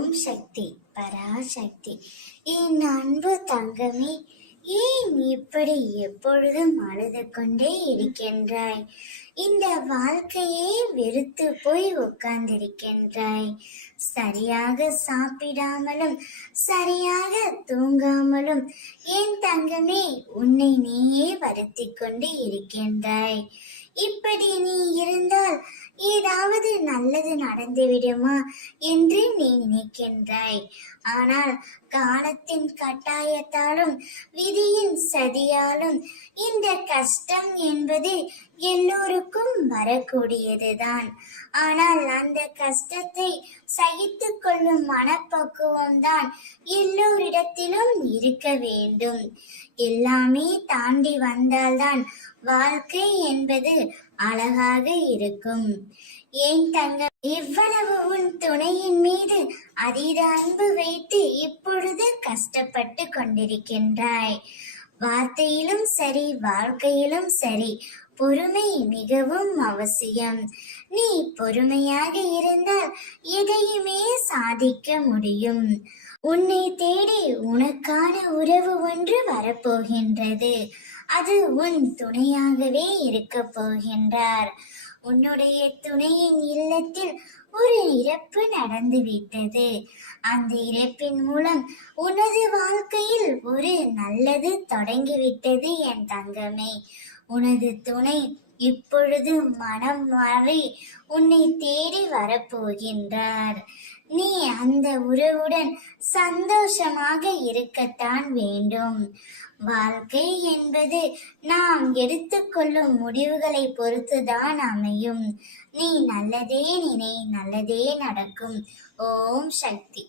ஓம் சக்தி பராசக்தி. என் அன்பு தங்கமே, ஏன் இப்படி எப்பொழுதும் அழுது கொண்டே இருக்கின்றாய்? இந்த வாழ்க்கையே வெறுத்து போய் உட்கார்ந்திருக்கின்றாய். சரியாக சாப்பிடாமலும் சரியாக தூங்காமலும் என் தங்கமே உன்னை நீயே வருத்தி கொண்டு இருக்கின்றாய். இப்படி நீ இருந்தால் ஏதாவது நல்லது நடந்துவிடுமா என்று நீ நினைக்கின்றாய். ஆனால் காலத்தின் கட்டாயத்தாலும் விதியின் சதியாலும் இந்த கஷ்டம் என்பது எல்லோருக்கும் வரக்கூடியதுதான். ஆனால் அந்த கஷ்டத்தை சகித்து கொள்ளும் மனப்பக்குவம் தான் எல்லோரிடத்திலும் இருக்க வேண்டும். எல்லாமே தாண்டி வந்தால்தான் வாழ்க்கை என்பது அழகாக இருக்கும். ஏன் தங்க, இவ்வளவு உன் துணையின் மீது அதீத அன்பு வைத்து இப்பொழுது கஷ்டப்பட்டு கொண்டிருக்கின்றாய். வார்த்தையிலும் சரி, வாழ்க்கையிலும் சரி, பொறுமை மிகவும் அவசியம். நீ பொறுமையாக இருந்தால் எதையுமே சாதிக்க முடியும். உன்னை தேடி உனக்கான உறவு ஒன்று வரப்போகின்றது. அது உன் துணையாகவே இருக்க போகின்றார். உன்னுடைய துணையின் இல்லத்தில் ஒரு இறப்பு நடந்துவிட்டது. அந்த இறப்பின் மூலம் உனது வாழ்க்கையில் ஒரு நல்லது தொடங்கிவிட்டது என் தங்கமே. உனது துணை இப்பொழுது மனம் மாறி உன்னை தேடி வரப்போகின்றார். நீ அந்த உறவுடன் சந்தோஷமாக இருக்கத்தான் வேண்டும். வாழ்க்கை என்பது நாம் எடுத்துக்கொள்ளும் முடிவுகளை பொறுத்துதான் அமையும். நீ நல்லதே நினை, நல்லதே நடக்கும். ஓம் சக்தி.